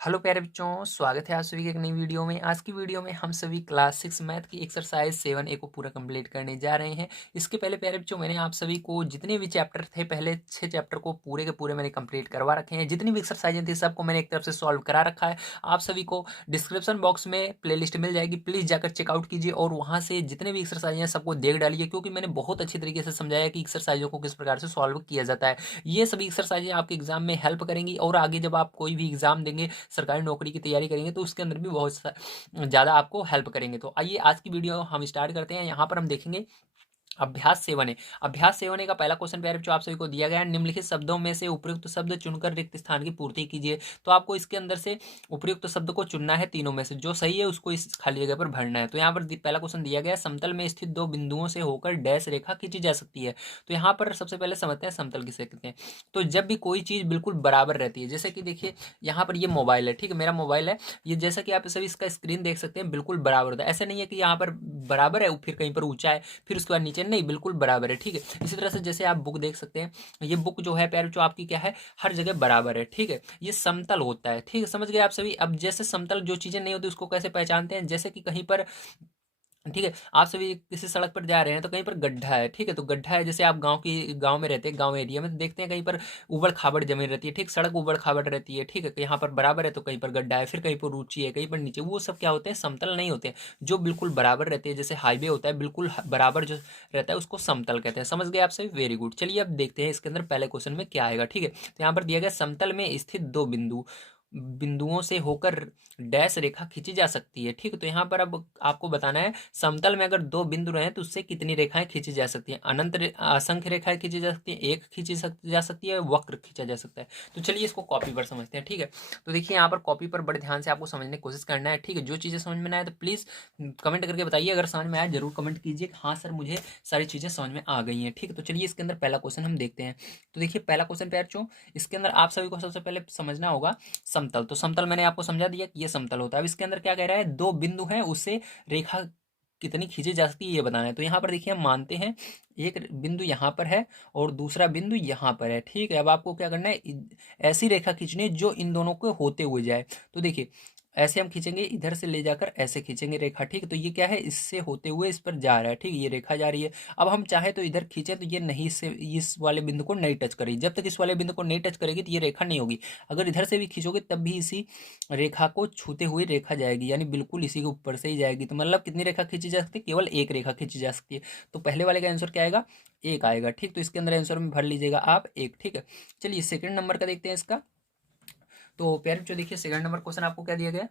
Hello प्यारे बच्चों, स्वागत है आप सभी की एक नई वीडियो में। आज की वीडियो में हम सभी क्लास 6 मैथ की एक्सरसाइज 7A को पूरा कंप्लीट करने जा रहे हैं। इसके पहले प्यारे बच्चों मैंने आप सभी को जितने भी चैप्टर थे, पहले 6 चैप्टर को पूरे के पूरे मैंने कंप्लीट करवा रखे हैं। जितनी भी एक्सरसाइजें थी सबको मैंने एक तरफ से सॉल्व करा रखा है। आप सभी को डिस्क्रिप्शन बॉक्स में प्ले मिल जाएगी, प्लीज़ जाकर चेकआउट कीजिए और वहाँ से जितने भी एक्सरसाइज हैं सबको देख डालिए, क्योंकि मैंने बहुत अच्छी तरीके से समझाया कि एक्सरसाइजों को किस प्रकार से सॉल्व किया जाता है। ये सभी एक्सरसाइजें आपके एग्जाम में हेल्प करेंगी और आगे जब आप कोई भी एग्जाम देंगे, सरकारी नौकरी की तैयारी करेंगे, तो उसके अंदर भी बहुत ज़्यादा आपको हेल्प करेंगे। तो आइए आज की वीडियो हम स्टार्ट करते हैं। यहाँ पर हम देखेंगे अभ्यास 7A। अभ्यास 7A का पहला क्वेश्चन प्यारे बच्चों आप सभी को दिया गया है, निम्नलिखित शब्दों में से उपयुक्त शब्द चुनकर रिक्त स्थान की पूर्ति कीजिए। तो आपको इसके अंदर से उपयुक्त शब्द को चुनना है, तीनों में से जो सही है उसको इस खाली जगह पर भरना है। तो यहाँ पर पहला क्वेश्चन दिया गया है, समतल में स्थित दो बिंदुओं से होकर डैश रेखा खींची जा सकती है। तो यहाँ पर सबसे पहले समझते हैं समतल किसे कहते हैं। तो जब भी कोई चीज़ बिल्कुल बराबर रहती है, जैसे कि देखिए यहाँ पर ये मोबाइल है, ठीक है, मेरा मोबाइल है, ये जैसा कि आप सभी इसका स्क्रीन देख सकते हैं बिल्कुल बराबर होता है। ऐसा नहीं है कि यहाँ पर बराबर है फिर कहीं पर ऊंचा है फिर उसके बाद नीचे, नहीं, बिल्कुल बराबर है, ठीक है। इसी तरह से जैसे आप बुक देख सकते हैं, ये बुक जो है प्यारे जो आपकी क्या है, हर जगह बराबर है, ठीक है। ये समतल होता है, ठीक है, समझ गए आप सभी। अब जैसे समतल जो चीजें नहीं होती उसको कैसे पहचानते हैं, जैसे कि कहीं पर, ठीक है, आप सभी किसी सड़क पर जा रहे हैं तो कहीं पर गड्ढा है, ठीक है, तो गड्ढा है, जैसे आप गांव में रहते हैं, गांव एरिया में तो देखते हैं कहीं पर उबड़ खाबड़ जमीन रहती है, ठीक, सड़क उबड़ खाबड़ रहती है, ठीक है, यहाँ पर बराबर है तो कहीं पर गड्ढा है, फिर कहीं पर ऊंची है, कहीं पर नीचे, वो सब क्या होते हैं, समतल नहीं होते हैं। जो बिल्कुल बराबर रहते हैं, जैसे हाईवे होता है बिल्कुल बराबर जो रहता है उसको समतल कहते हैं। समझ गए आप सभी, वेरी गुड। चलिए अब देखते हैं इसके अंदर पहले क्वेश्चन में क्या आएगा, ठीक है। तो यहाँ पर दिया गया समतल में स्थित दो बिंदुओं से होकर डैश रेखा खींची जा सकती है, ठीक है। तो यहाँ पर अब आपको बताना है समतल में अगर दो बिंदु रहे तो उससे कितनी रेखाएं खींची जा सकती हैं। असंख्य रेखाएं खींची जा सकती हैं, एक जा सकती है, वक्र खींचा जा सकता है। तो चलिए इसको कॉपी पर समझते हैं, ठीक है। तो देखिए यहाँ पर कॉपी पर बड़े ध्यान से आपको समझने की कोशिश करना है, ठीक है। जो चीज़ें समझ में ना आए तो प्लीज़ कमेंट करके बताइए, अगर समझ में आए जरूर कमेंट कीजिए कि हाँ सर मुझे सारी चीज़ें समझ में आ गई हैं, ठीक है। तो चलिए इसके अंदर पहला क्वेश्चन हम देखते हैं। तो देखिए पहला क्वेश्चन प्यार चो, इसके अंदर आप सभी को सबसे पहले समझना होगा समतल। तो समतल मैंने आपको समझा दिया कि ये समतल होता है। अब इसके अंदर क्या कह रहा है, दो बिंदु हैं उससे रेखा कितनी खींची जा सकती है ये बताना है। तो यहाँ पर देखिए हम मानते हैं एक बिंदु यहाँ पर है और दूसरा बिंदु यहाँ पर है, ठीक है। अब आपको क्या करना है, ऐसी रेखा खींचनी है जो इन दोनों को होते हुए जाए। तो देखिए ऐसे हम खींचेंगे, इधर से ले जाकर ऐसे खींचेंगे रेखा, ठीक है। तो ये क्या है, इससे होते हुए इस पर जा रहा है, ठीक है, ये रेखा जा रही है। अब हम चाहे तो इधर खींचे तो ये नहीं, इससे इस वाले बिंदु को नहीं टच करेगी, जब तक इस वाले बिंदु को नहीं टच करेगी तो ये रेखा नहीं होगी। अगर इधर से भी खींचोगे तब भी इसी रेखा को छूते हुए रेखा जाएगी, यानी बिल्कुल इसी के ऊपर से ही जाएगी। तो मतलब कितनी रेखा खींची जा सकती है, केवल एक रेखा खींची जा सकती है। तो पहले वाले का आंसर क्या आएगा, एक आएगा, ठीक। तो इसके अंदर आंसर में भर लीजिएगा आप एक, ठीक है। चलिए सेकंड नंबर का देखते हैं इसका। तो प्यारे जो देखिए सेकंड नंबर क्वेश्चन आपको क्या दिया गया,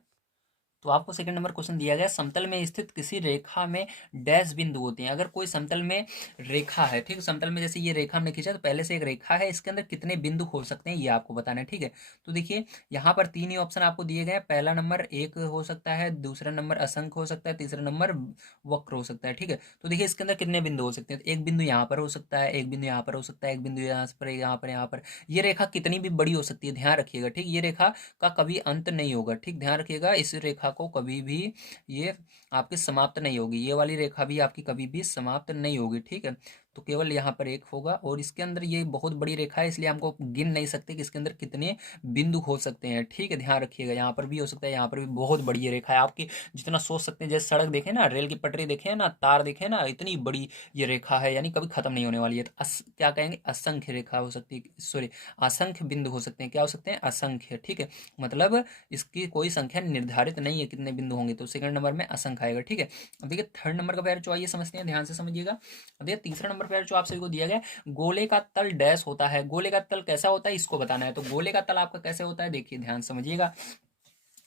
तो आपको सेकंड नंबर क्वेश्चन दिया गया, समतल में स्थित किसी रेखा में डैश बिंदु होते हैं। अगर कोई समतल में रेखा है, ठीक है, समतल में जैसे ये रेखा हमने खींचा तो पहले से एक रेखा है, इसके अंदर कितने बिंदु हो सकते हैं ये आपको बताना है, ठीक है। तो देखिए यहाँ पर तीन ही ऑप्शन आपको दिए गए हैं। पहला नंबर एक हो सकता है, दूसरा नंबर असंख्य हो सकता है, तीसरा नंबर वक्र हो सकता है, ठीक है। तो देखिए इसके अंदर कितने बिंदु हो सकते हैं, तो एक बिंदु यहाँ पर हो सकता है, एक बिंदु यहाँ पर हो सकता है, एक बिंदु यहाँ पर, यहाँ पर, यहाँ पर। ये रेखा कितनी भी बड़ी हो सकती है, ध्यान रखिएगा, ठीक। ये रेखा का कभी अंत नहीं होगा, ठीक, ध्यान रखिएगा। इस रेखा को कभी भी ये आपकी समाप्त नहीं होगी, ये वाली रेखा भी आपकी कभी भी समाप्त नहीं होगी, ठीक है। तो केवल यहाँ पर एक होगा और इसके अंदर ये बहुत बड़ी रेखा है, इसलिए हमको गिन नहीं सकते कि इसके अंदर कितने बिंदु हो सकते हैं, ठीक है। ध्यान रखिएगा, यहाँ पर भी हो सकता है, यहाँ पर भी। बहुत बड़ी ये रेखा है, आपकी जितना सोच सकते हैं। जैसे सड़क देखे ना, रेल की पटरी देखे ना, तार देखे ना, इतनी बड़ी ये रेखा है, यानी कभी खत्म नहीं होने वाली है। तो क्या कहेंगे, असंख्य रेखा हो सकती है, सॉरी, असंख्य बिंदु हो सकते हैं। क्या हो सकते हैं, असंख्य, ठीक है। मतलब इसकी कोई संख्या निर्धारित नहीं है कितने बिंदु होंगे, तो सेकंड नंबर में असंख्य आएगा, ठीक है। अब देखिए थर्ड नंबर का पैर जो आइए समझते हैं, ध्यान से समझिएगा। अब देखिए तीसरा नंबर पैर जो आप सभी को दिया गया, गोले का तल डैश होता है। गोले का तल कैसा होता है इसको बताना है। तो गोले का तल आपका कैसे होता है, देखिए ध्यान समझिएगा,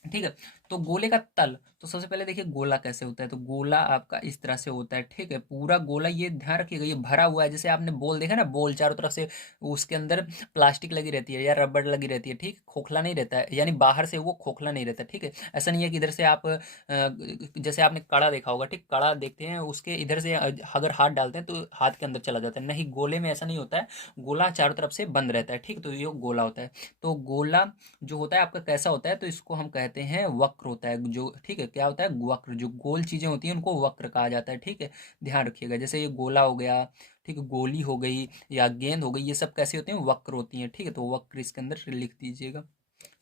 ठीक है। तो गोले का तल, तो सबसे पहले देखिए गोला कैसे होता है। तो गोला आपका इस तरह से होता है, ठीक है। पूरा गोला, ये ध्यान रखिएगा, ये भरा हुआ है। जैसे आपने बॉल देखा ना, बॉल चारों तरफ से उसके अंदर प्लास्टिक लगी रहती है या रबड़ लगी रहती है, ठीक, खोखला नहीं रहता है, यानी बाहर से वो खोखला नहीं रहता, ठीक है। ऐसा नहीं है कि इधर से आप जैसे आपने कड़ा देखा होगा, ठीक, कड़ा देखते हैं उसके इधर से अगर हाथ डालते हैं तो हाथ के अंदर चला जाता है, नहीं, गोले में ऐसा नहीं होता है। गोला चारों तरफ से बंद रहता है, ठीक, तो ये गोला होता है। तो गोला जो होता है आपका कैसा होता है, तो इसको हम कहते हैं वक्र होता है, जो, ठीक है, क्या होता है, वक्र। जो गोल चीजें होती हैं उनको वक्र कहा जाता है, ठीक है। ध्यान रखिएगा, जैसे ये गोला हो गया, ठीक है, गोली हो गई या गेंद हो गई, ये सब कैसे होते हैं, वक्र होती हैं, ठीक है। तो वक्र इसके अंदर लिख दीजिएगा।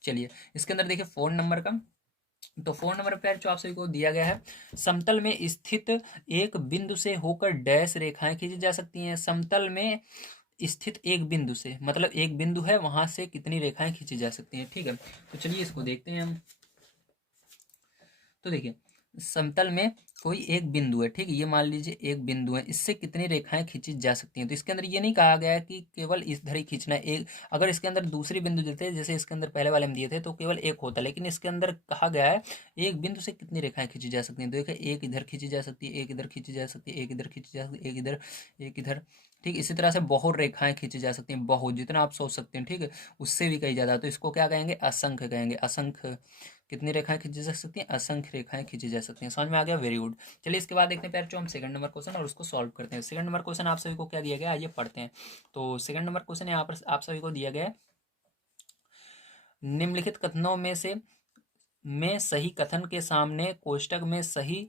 चलिए इसके अंदर देखिए 4 नंबर का, तो 4 नंबर पे जो आप सभी को दिया गया है, समतल में स्थित एक बिंदु से होकर डैश रेखाएं खींची जा सकती हैं। समतल में स्थित एक बिंदु से, मतलब एक बिंदु है वहां से कितनी रेखाएं खींची जा सकती हैं। ठीक है, तो चलिए इसको देखते हैं हम। तो देखिए समतल में कोई एक बिंदु है, ठीक है, ये मान लीजिए एक बिंदु है, इससे कितनी रेखाएं खींची जा सकती हैं। तो इसके अंदर ये नहीं कहा गया है कि केवल इस धर ही खींचना है एक, अगर इसके अंदर दूसरी बिंदु देते हैं जैसे इसके अंदर पहले वाले में दिए थे तो केवल एक होता, लेकिन इसके अंदर कहा गया है एक बिंदु से कितनी रेखाएं खींची जा सकती हैं। तो देखिए एक इधर खींची जा सकती है, एक इधर खींची जा सकती है, एक इधर खींची जा सकती है, एक इधर, एक इधर। ठीक, इसी तरह से बहुत रेखाएं खींची जा सकती हैं, बहुत, जितना आप सोच सकते हैं। ठीक है, उससे भी कहीं ज्यादा, तो इसको क्या कहेंगे, असंख्य कहेंगे। असंख्य कितनी रेखाएं खींची जा सकती हैं, असंख्य रेखाएं खींची जा सकती हैं। समझ में आ गया, वेरी गुड। चलिए इसके बाद देखते हैं प्यार हम सेकंड नंबर क्वेश्चन और उसको सॉल्व करते हैं। सेकंड नंबर क्वेश्चन आप सभी को क्या दिया गया है, आइए पढ़ते हैं। तो सेकंड नंबर क्वेश्चन यहाँ पर आप सभी को दिया गया है, निम्नलिखित कथनों में सही कथन के सामने कोष्टक में सही,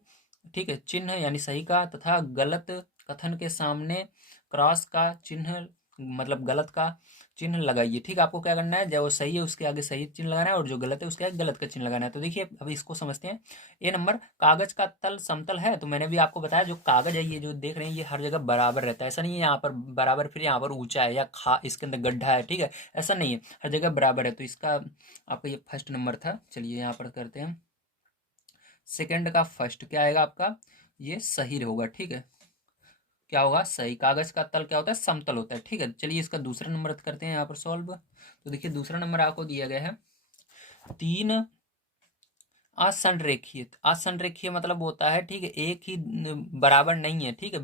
ठीक है, चिन्ह यानी सही का, तथा गलत कथन के सामने क्रॉस का चिन्ह, मतलब गलत का चिन्ह लगाइए। ठीक है, आपको क्या करना है, जो सही है उसके आगे सही चिन्ह लगाना है और जो गलत है उसके आगे गलत का चिन्ह लगाना है। तो देखिए अभी इसको समझते हैं। ए नंबर, कागज का तल समतल है, तो मैंने भी आपको बताया जो कागज है ये जो देख रहे हैं ये हर जगह बराबर रहता है, ऐसा नहीं है यहाँ पर बराबर फिर यहाँ पर ऊंचा है या खा इसके अंदर गड्ढा है, ठीक है, ऐसा नहीं है, हर जगह बराबर है। तो इसका आपका ये फर्स्ट नंबर था। चलिए यहाँ पर करते हैं, सेकंड का फर्स्ट क्या आएगा आपका, ये सही होगा। ठीक है, क्या होगा, सही। कागज का तल क्या होता है, समतल होता है। ठीक है, चलिए इसका दूसरा नंबर करते हैं यहाँ पर सॉल्व। तो देखिए दूसरा नंबर आपको दिया गया है, तीन असंरेखीय। असंरेखीय मतलब होता है, ठीक है, एक ही बराबर नहीं है। ठीक है,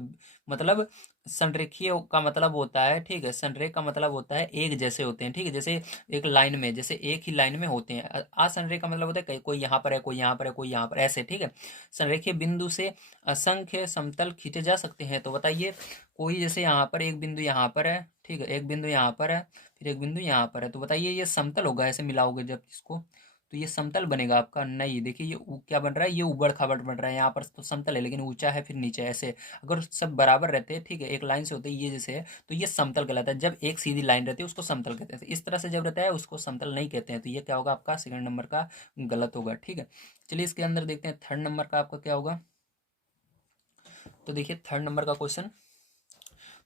मतलब संरेखीय का मतलब होता है, ठीक है, संरेख का मतलब होता है एक जैसे होते हैं। ठीक है, जैसे एक लाइन में, जैसे एक ही लाइन में होते हैं। असंरेख का मतलब होता है कोई यहाँ पर है, कोई यहाँ पर है, कोई यहाँ पर, ऐसे। ठीक है, संरेखीय बिंदु से असंख्य समतल खींचे जा सकते हैं। तो बताइए कोई, जैसे यहाँ पर एक बिंदु यहाँ पर है, ठीक है, एक बिंदु यहाँ पर है, फिर एक बिंदु यहाँ पर है, तो बताइए ये समतल होगा ऐसे मिलाओगे जब इसको, तो ये समतल बनेगा आपका नहीं। देखिए ये क्या बन रहा है, ये उबड़ खाबड़ बन रहा है, यहाँ पर तो समतल है लेकिन ऊंचा है फिर नीचे ऐसे। अगर सब बराबर रहते हैं, ठीक है, एक लाइन से होते हैं ये जैसे है, तो ये समतल कहलाता है। जब एक सीधी लाइन रहती है उसको समतल कहते हैं, इस तरह से जब रहता है उसको समतल नहीं कहते हैं। तो ये क्या होगा आपका सेकंड नंबर का गलत होगा। ठीक है, चलिए इसके अंदर देखते हैं थर्ड नंबर का आपका क्या होगा। तो देखिए थर्ड नंबर का क्वेश्चन,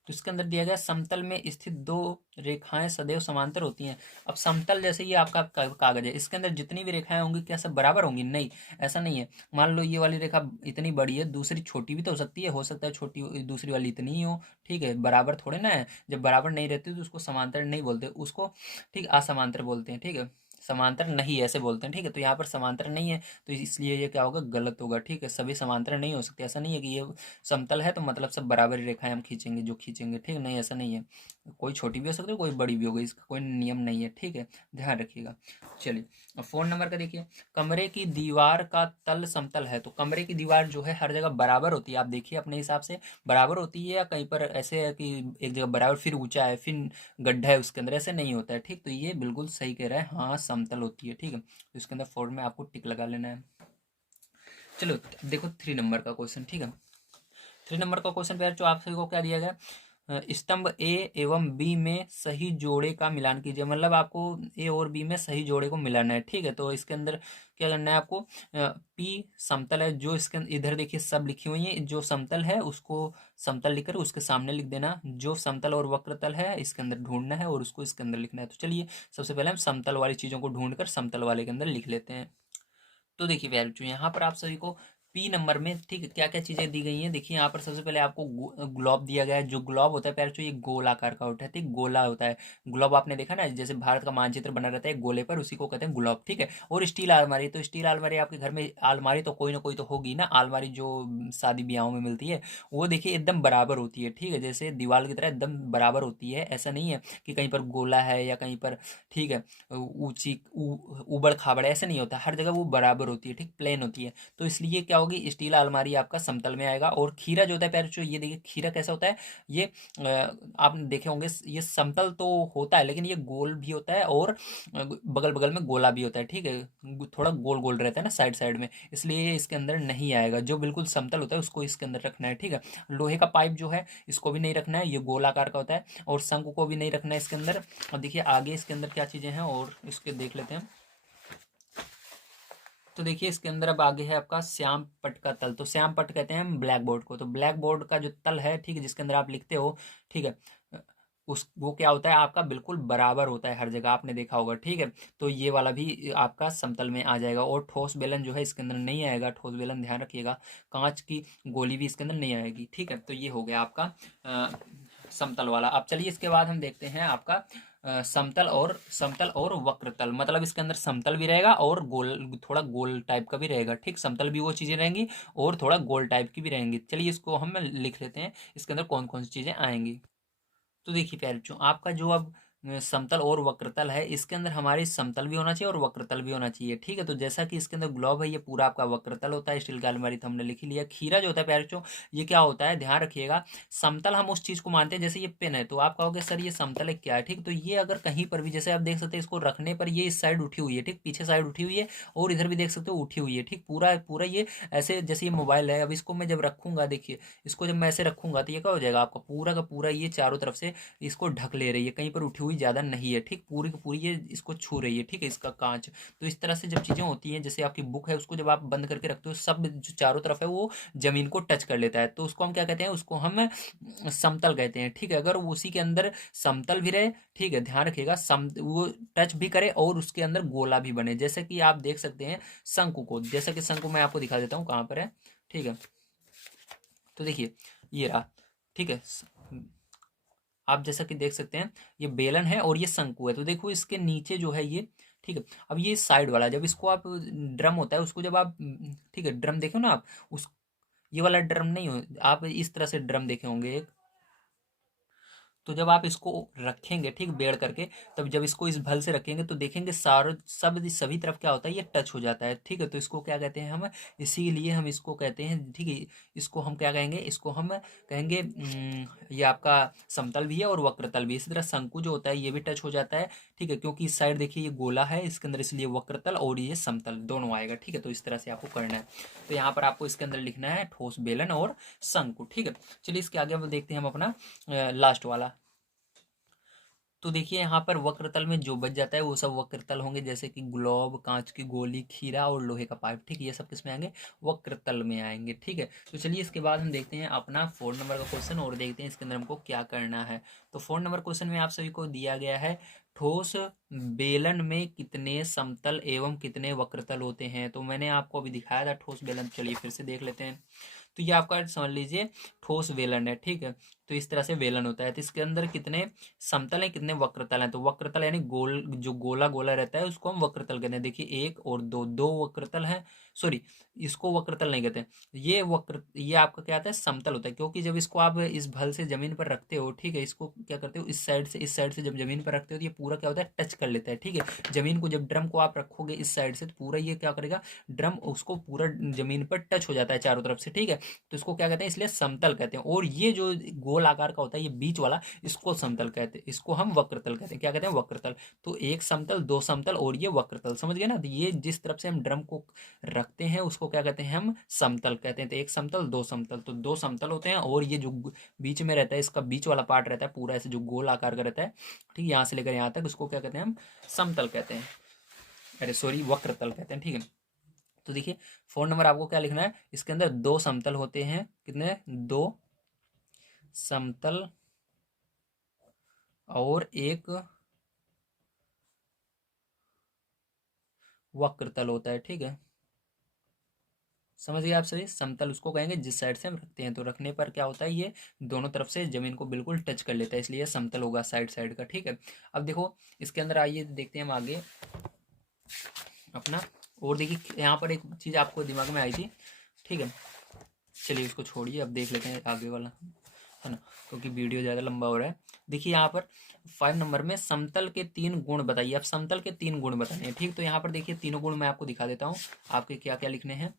तो इसके अंदर दिया गया, समतल में स्थित दो रेखाएं सदैव समांतर होती हैं। अब समतल जैसे ये आपका कागज है, इसके अंदर जितनी भी रेखाएं होंगी क्या सब बराबर होंगी, नहीं, ऐसा नहीं है। मान लो ये वाली रेखा इतनी बड़ी है, दूसरी छोटी भी तो हो सकता है छोटी दूसरी वाली इतनी ही हो। ठीक है, बराबर थोड़े ना है, जब बराबर नहीं रहती तो उसको समांतर नहीं बोलते, उसको ठीक असमांतर बोलते हैं। ठीक है, समांतर नहीं ऐसे बोलते हैं। ठीक है, तो यहाँ पर समांतर नहीं है तो इसलिए ये क्या होगा, गलत होगा। ठीक है, सभी समांतर नहीं हो सकते, ऐसा नहीं है कि ये समतल है तो मतलब सब बराबर ही रेखाएं हम खींचेंगे जो खींचेंगे। ठीक है, नहीं ऐसा नहीं है, कोई छोटी भी हो सकती है कोई बड़ी भी होगी, इसका कोई नियम नहीं है। ठीक है, ध्यान रखिएगा। चलिए अब फोन नंबर का देखिए, कमरे की दीवार का तल समतल है, तो कमरे की दीवार जो है हर जगह बराबर होती है, आप देखिए अपने हिसाब से बराबर होती है या कहीं पर ऐसे है कि एक जगह बराबर फिर ऊंचा है फिर गड्ढा है उसके अंदर, ऐसे नहीं होता है। ठीक, तो ये बिल्कुल सही कह रहा है, हाँ समतल होती है। ठीक है, तो इसके अंदर फोर में आपको टिक लगा लेना है। चलो देखो थ्री नंबर का क्वेश्चन। ठीक है, थ्री नंबर का क्वेश्चन पे जो आप सभी को क्या दिया गया, स्तंभ ए एवं बी में सही जोड़े का मिलान कीजिए, मतलब आपको ए और बी में सही जोड़े को मिलाना है। ठीक है, तो इसके अंदर क्या करना है आपको, पी समतल है, जो इसके इधर देखिए सब लिखी हुई है, जो समतल है उसको समतल लिखकर उसके सामने लिख देना, जो समतल और वक्र तल है इसके अंदर ढूंढना है और उसको इसके अंदर लिखना है। तो चलिए सबसे पहले हम समतल वाली चीजों को ढूंढकर समतल वाले के अंदर लिख लेते हैं। तो देखिए वैल्यू यहाँ पर आप सभी को पी नंबर में, ठीक है, क्या क्या चीजें दी गई हैं। देखिए यहाँ पर सबसे पहले आपको ग्लोब दिया गया है, जो ग्लोब होता है प्यारे बच्चों ये गोल आकार का होता है, ठीक, गोला होता है ग्लोब। आपने देखा ना जैसे भारत का मानचित्र बना रहता है गोले पर, उसी को कहते हैं ग्लोब। ठीक है, और स्टील आलमारी, तो स्टील आलमारी आपके घर में आलमारी तो कोई ना कोई तो होगी ना, आलमारी जो शादी ब्याहों में मिलती है वो देखिए एकदम बराबर होती है। ठीक है, जैसे दीवार की तरह एकदम बराबर होती है, ऐसा नहीं है कि कहीं पर गोला है या कहीं पर, ठीक है, ऊंची उबड़ खाबड़, ऐसे नहीं होता, हर जगह वो बराबर होती है, ठीक, प्लेन होती है। तो इसलिए क्या होगी, स्टील अलमारी आपका समतल में आएगा। और खीरा जो होता है प्यारे, ये देखिए खीरा कैसा होता है, ये आपने देखे होंगे, ये समतल तो होता है लेकिन ये गोल भी होता है और बगल बगल में गोला भी होता है। ठीक है, थोड़ा गोल गोल रहता है ना साइड साइड में, इसलिए ये इसके अंदर नहीं आएगा। जो बिल्कुल समतल होता है उसको इसके अंदर रखना है। ठीक है, लोहे का पाइप जो है इसको भी नहीं रखना है, ये गोल आकार का होता है, और शंकु को भी नहीं रखना है इसके अंदर। और देखिए आगे इसके अंदर क्या चीजें हैं और इसके देख लेते हैं। तो देखिए इसके अंदर अब आगे है आपका श्याम पट का तल। तो श्याम पट कहते हैं हम ब्लैक बोर्ड को। तो ब्लैक बोर्ड का जो तल है, ठीक है, जिसके अंदर आप लिखते हो, ठीक है, उस वो क्या होता है आपका, बिल्कुल बराबर होता है हर जगह, आपने देखा होगा, ठीक है। तो ये वाला भी आपका समतल में आ जाएगा। और ठोस बेलन जो है इसके अंदर नहीं आएगा, ठोस बेलन ध्यान रखिएगा। कांच की गोली भी इसके अंदर नहीं आएगी, ठीक है। तो ये हो गया आपका समतल वाला। अब चलिए इसके बाद हम देखते हैं आपका समतल और वक्रतल। मतलब इसके अंदर समतल भी रहेगा और गोल, थोड़ा गोल टाइप का भी रहेगा, ठीक। समतल भी वो चीज़ें रहेंगी और थोड़ा गोल टाइप की भी रहेंगी। चलिए इसको हम लिख लेते हैं, इसके अंदर कौन कौन सी चीज़ें आएंगी। तो देखिए प्यारे बच्चों, आपका जो अब समतल और वक्रतल है, इसके अंदर हमारी समतल भी होना चाहिए और वक्रतल भी होना चाहिए, ठीक है। तो जैसा कि इसके अंदर ग्लोब है, ये पूरा आपका वक्रतल होता है। स्टील का अलमारी तो हमने लिख ही लिया। खीरा जो होता है प्यारे बच्चों, ये क्या होता है, ध्यान रखिएगा। समतल हम उस चीज को मानते हैं, जैसे ये पेन है, तो आप कहोगे सर ये समतल है क्या है, ठीक। तो ये अगर कहीं पर भी, जैसे आप देख सकते हैं, इसको रखने पर ये इस साइड उठी हुई है, ठीक, पीछे साइड उठी हुई है, और इधर भी देख सकते हो उठी हुई है, ठीक। पूरा पूरा ये ऐसे, जैसे ये मोबाइल है, अब इसको मैं जब रखूंगा, देखिए इसको जब मैं ऐसे रखूंगा, तो ये क्या हो जाएगा आपका पूरा का पूरा, ये चारों तरफ से इसको ढक ले रही है, कहीं पर उठी हुई ज़्यादा नहीं है, ठीक। पूरी की पूरी ये इसको छू रही है, ठीक है, इसका कांच। तो इस तरह से जब चीज़ें होती हैं, जैसे आपकी बुक है, उसको जब आप बंद करके रखते हो, सब जो चारों तरफ है वो जमीन को टच कर लेता है, तो उसको हम क्या कहते हैं, उसको हम समतल कहते हैं, ठीक है। अगर उसी के अंदर समतल भी रहे, ठीक है, ध्यान रखिएगा, सम वो टच भी करे और उसके अंदर गोला भी बने, जैसे कि आप देख सकते हैं शंकु को। जैसे कि शंकु मैं आपको दिखा देता हूँ कहाँ पर है, ठीक है। तो देखिए ये रहा, ठीक है। आप जैसा कि देख सकते हैं, ये बेलन है और ये शंकु है। तो देखो इसके नीचे जो है ये, ठीक है। अब ये साइड वाला, जब इसको आप ड्रम होता है उसको जब आप, ठीक है, ड्रम देखो ना आप, उस ये वाला ड्रम नहीं हो, आप इस तरह से ड्रम देखे होंगे एक। तो जब आप इसको रखेंगे, ठीक, बेड़ करके, तब जब इसको इस भल से रखेंगे तो देखेंगे सारे सब सभी तरफ क्या होता है, ये टच हो जाता है, ठीक है। तो इसको क्या कहते हैं हम, इसीलिए हम इसको कहते हैं, ठीक है। इसको हम क्या कहेंगे, इसको हम कहेंगे ये आपका समतल भी है और वक्रतल भी। इसी तरह शंकु जो होता है ये भी टच हो जाता है, ठीक है, क्योंकि इस साइड देखिए ये गोला है इसके अंदर, इसलिए वक्रतल और ये समतल दोनों आएगा, ठीक है। तो इस तरह से आपको करना है। तो यहाँ पर आपको इसके अंदर लिखना है ठोस बेलन और शंकु, ठीक है। चलिए इसके आगे हम देखते हैं हम अपना लास्ट वाला। तो देखिए यहाँ पर वक्रतल में जो बच जाता है वो सब वक्रतल होंगे, जैसे कि ग्लोब, कांच की गोली, खीरा और लोहे का पाइप, ठीक है। ये सब किस में आएंगे, वक्रतल में आएंगे, ठीक है। तो चलिए इसके बाद हम देखते हैं अपना 4 नंबर का क्वेश्चन और देखते हैं इसके अंदर हमको क्या करना है। तो 4 नंबर क्वेश्चन में आप सभी को दिया गया है, ठोस बेलन में कितने समतल एवं कितने वक्रतल होते हैं। तो मैंने आपको अभी दिखाया था ठोस बेलन, चलिए फिर से देख लेते हैं। तो ये आपका समझ लीजिए ठोस वेलन है, ठीक है। तो इस तरह से वेलन होता है। तो इसके अंदर कितने समतल हैं, कितने वक्रतल हैं। तो वक्रतल यानी गोल, जो गोला गोला रहता है उसको हम वक्रतल कहते हैं। देखिए एक और दो, दो वक्रतल हैं, सॉरी इसको वक्रतल नहीं कहते। ये आपका क्या आता है, समतल होता है, क्योंकि जब इसको आप इस भल से जमीन पर रखते हो, ठीक है, इसको क्या करते हो, इस साइड से जब जमीन पर रखते हो तो ये पूरा क्या होता है, टच कर लेता है, ठीक है, जमीन को। जब ड्रम को आप रखोगे इस साइड से तो पूरा ये क्या करेगा, ड्रम उसको पूरा जमीन पर टच हो जाता है चारों तरफ से, ठीक है। तो इसको क्या कहते हैं, इसलिए समतल कहते हैं। और ये जो गोल आकार का होता है, ये बीच वाला, इसको समतल कहते हैं, इसको हम वक्रतल कहते हैं। क्या कहते हैं, वक्रतल। तो एक समतल, दो समतल और ये वक्रतल, समझ गए ना। तो ये जिस तरफ से हम ड्रम को रखते हैं उसको क्या कहते हैं, हम समतल कहते हैं। तो एक समतल, दो समतल, तो दो समतल होते हैं। और ये जो बीच में रहता है, इसका बीच वाला पार्ट रहता है पूरा ऐसे जो गोल आकार का रहता है, ठीक है, यहाँ से लेकर यहाँ तक, उसको क्या कहते हैं, हम समतल कहते हैं, अरे सॉरी वक्रतल कहते हैं, ठीक है। तो देखिए 4 नंबर आपको क्या लिखना है, इसके अंदर दो समतल होते हैं, कितने, दो समतल और एक वक्रतल होता है, ठीक है। समझ गए आप सभी। समतल उसको कहेंगे जिस साइड से हम रखते हैं, तो रखने पर क्या होता है, ये दोनों तरफ से जमीन को बिल्कुल टच कर लेता है, इसलिए समतल होगा साइड साइड का, ठीक है। अब देखो इसके अंदर आइए देखते हैं हम आगे अपना। और देखिए यहाँ पर एक चीज़ आपको दिमाग में आई थी, ठीक है। चलिए उसको छोड़िए, अब देख लेते हैं आगे वाला, है ना, क्योंकि वीडियो ज़्यादा लंबा हो रहा है। देखिए यहाँ पर 5 नंबर में समतल के 3 गुण बताइए। अब समतल के 3 गुण बताने हैं, ठीक। तो यहाँ पर देखिए तीनों गुण मैं आपको दिखा देता हूँ, आपके क्या क्या लिखने हैं।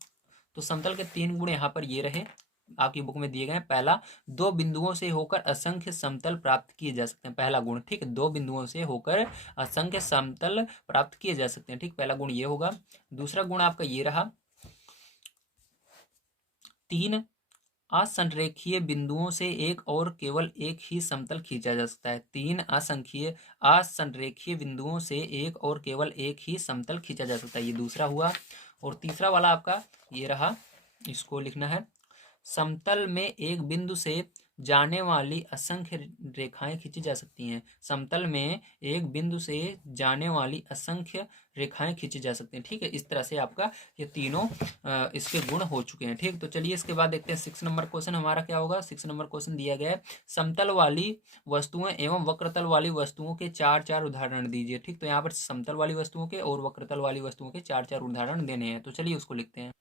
तो समतल के 3 गुण यहाँ पर ये रहे, आपकी बुक में दिए गए हैं। पहला, दो बिंदुओं से होकर असंख्य समतल प्राप्त किए जा सकते हैं, पहला गुण, ठीक है। दो बिंदुओं से होकर असंख्य समतल प्राप्त किए जा सकते हैं, ठीक, पहला गुण ये होगा। दूसरा गुण आपका ये रहा, 3 असंरेखीय बिंदुओं से एक और केवल एक ही समतल खींचा जा सकता है। 3 असंरेखीय बिंदुओं से एक और केवल एक ही समतल खींचा जा सकता है, ये दूसरा हुआ। और तीसरा वाला आपका ये रहा, इसको लिखना है, समतल में एक बिंदु से जाने वाली असंख्य रेखाएं खींची जा सकती हैं। समतल में एक बिंदु से जाने वाली असंख्य रेखाएं खींची जा सकती हैं। ठीक है, इस तरह से आपका ये तीनों इसके गुण हो चुके हैं। ठीक, तो चलिए इसके बाद देखते हैं 6 नंबर क्वेश्चन हमारा क्या होगा। 6 नंबर क्वेश्चन दिया गया है, समतल वाली वस्तुएं एवं वक्रतल वाली वस्तुओं के चार चार उदाहरण दीजिए। ठीक, तो यहाँ पर समतल वाली वस्तुओं के और वक्रतल वाली वस्तुओं के चार चार उदाहरण देने हैं। तो चलिए उसको लिखते हैं।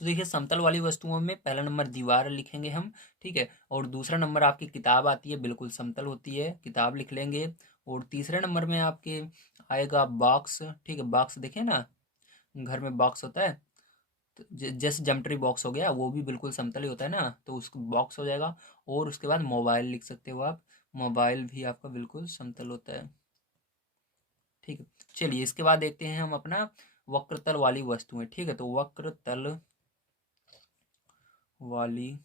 तो देखिए, समतल वाली वस्तुओं में पहला नंबर दीवार लिखेंगे हम। ठीक है, और दूसरा नंबर आपकी किताब आती है, बिल्कुल समतल होती है, किताब लिख लेंगे। और तीसरे नंबर में आपके आएगा बॉक्स। ठीक है, बॉक्स देखें ना, घर में बॉक्स होता है, तो जैसे जमेट्री बॉक्स हो गया, वो भी बिल्कुल समतल ही होता है ना, तो उसको बॉक्स हो जाएगा। और उसके बाद मोबाइल लिख सकते हो आप, मोबाइल भी आपका बिल्कुल समतल होता है। ठीक है, चलिए इसके बाद देखते हैं हम अपना वक्रतल वाली वस्तुएं। ठीक है, तो वक्रतल वाली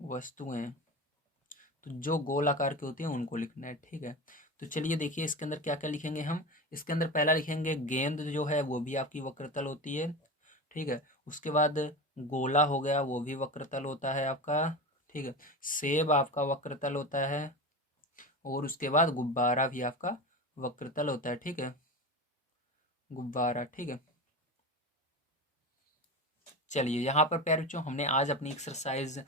वस्तुएं, तो जो गोल आकार की होती हैं उनको लिखना है। ठीक है, तो चलिए देखिए इसके अंदर क्या क्या लिखेंगे हम। इसके अंदर पहला लिखेंगे गेंद, जो है वो भी आपकी वक्रतल होती है। ठीक है, उसके बाद गोला हो गया, वो भी वक्रतल होता है आपका। ठीक है, सेब आपका वक्रतल होता है। और उसके बाद गुब्बारा भी आपका वक्रतल होता है। ठीक है, गुब्बारा। ठीक है, चलिए यहाँ पर प्यारे बच्चों हमने आज अपनी एक्सरसाइज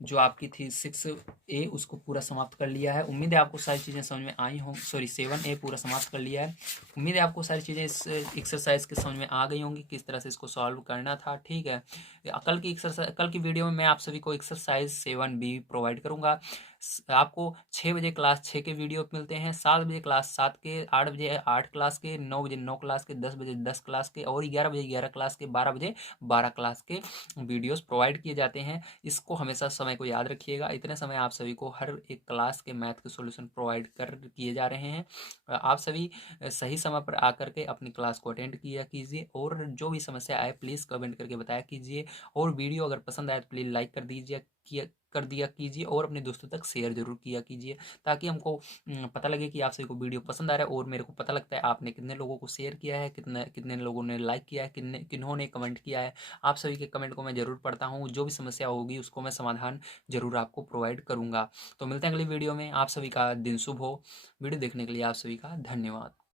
जो आपकी थी 6A उसको पूरा समाप्त कर लिया है। उम्मीद है आपको सारी चीज़ें समझ में आई हों। सॉरी, 7A पूरा समाप्त कर लिया है। उम्मीद है आपको सारी चीज़ें इस एक्सरसाइज के समझ में आ गई होंगी, किस तरह से इसको सॉल्व करना था। ठीक है, कल की एक्सरसाइज, कल की वीडियो में मैं आप सभी को एक्सरसाइज 7B प्रोवाइड करूँगा। आपको 6 बजे क्लास 6 के वीडियो मिलते हैं, 7 बजे क्लास 7 के, 8 बजे 8 क्लास के, 9 बजे 9 क्लास के, 10 बजे 10 क्लास के, और 11 बजे 11 क्लास के, 12 बजे 12 क्लास के वीडियोस प्रोवाइड किए जाते हैं। इसको हमेशा समय को याद रखिएगा, इतने समय आप सभी को हर एक क्लास के मैथ के सॉल्यूशन प्रोवाइड कर किए जा रहे हैं। आप सभी सही समय पर आकर के अपनी क्लास को अटेंड किया कीजिए, और जो भी समस्या आए प्लीज़ कमेंट करके बताया कीजिए। और वीडियो अगर पसंद आए तो प्लीज़ लाइक कर दीजिए, कर दिया कीजिए, और अपने दोस्तों तक शेयर जरूर किया कीजिए, ताकि हमको पता लगे कि आप सभी को वीडियो पसंद आ रहा है। और मेरे को पता लगता है आपने कितने लोगों को शेयर किया है, कितने कितने लोगों ने लाइक किया है, किन्होंने कमेंट किया है। आप सभी के कमेंट को मैं जरूर पढ़ता हूँ, जो भी समस्या होगी उसको मैं समाधान जरूर आपको प्रोवाइड करूँगा। तो मिलते हैं अगली वीडियो में। आप सभी का दिन शुभ हो। वीडियो देखने के लिए आप सभी का धन्यवाद।